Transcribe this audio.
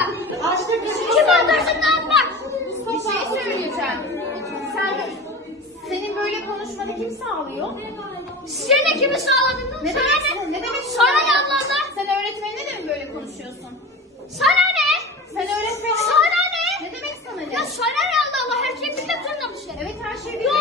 Kim anlarsın ne yapmak? Bir şey söyleyeceğim. Senin böyle konuşmanı kim sağlıyor? Size ne kimi sağladın mı? Ne demek? Ne demek? Sana ne Allah Allah? Sen öğretmenine de mi böyle konuşuyorsun? Sana ne? Sen öğretmenine... Sana ne? Ne demek sana ne? Ya sana ne Allah Allah? Herkes de tırnamışlar. Evet her şey bir... Yok